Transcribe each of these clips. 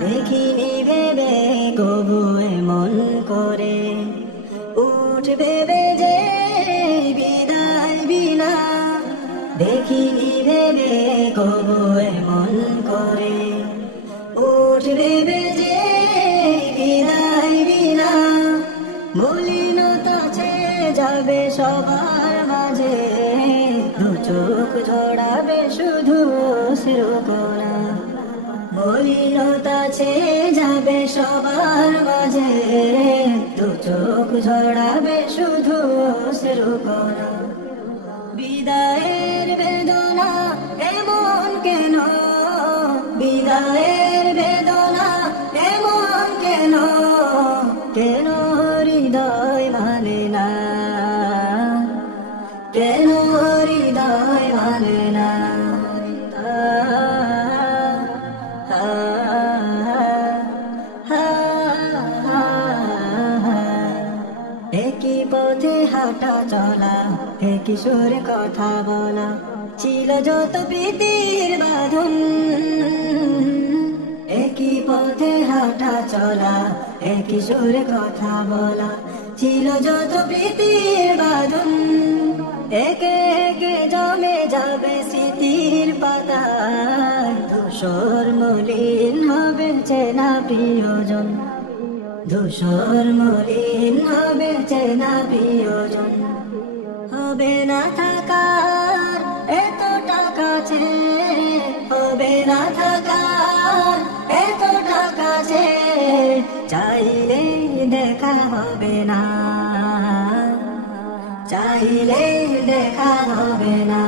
দেখিনি ভেবে কবু এমন করে। উঠ ভেবে যে বিদায় বিনা। দেখিনি ভেবে কবু এমন করে। উঠ ভেবে যে বিদায় বিনা। মলিনতা ছেয়ে যাবে সবার মাঝে। চোখ ঝড়াবে শুধু শ্রুকোনা মলিনতা ছেয়ে যাবে সবার মাঝে। দু চোখ ঝড়াবে শুধু শ্রুকোনা বিদায়ের হৃদয় মানে না একই পথে হাঁটা চলা, হে কিশোর কথা বলা, ছিল যত প্রীতির বাঁধন। একই পথে হাঁটা চলা, হে কিশোর কথা বলা, ছিল যত প্রীতির বাঁধন। একে যাবে স্মৃতির পাতায় ধূসর মলিন হবে চেনা প্রিয়জন। ধূসর মলিন হবে চেনা প্রিয়জন। হবে না থাকার এত টাকা ছে হবে না থাকার চাইলে দেখা হবে না। চাইলে দেখা হবে না।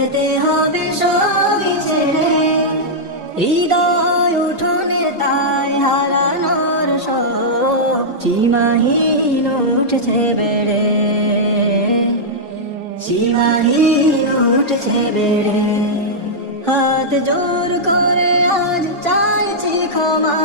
যেতে হবে সবই ছেড়ে। হৃদয় উঠোনে তাই হারানোর সব সীমাহীন উঠছে বেড়ে। সীমাহীন উঠছে বেড়ে। হাত জোর করে আজ চাইছি ক্ষমা।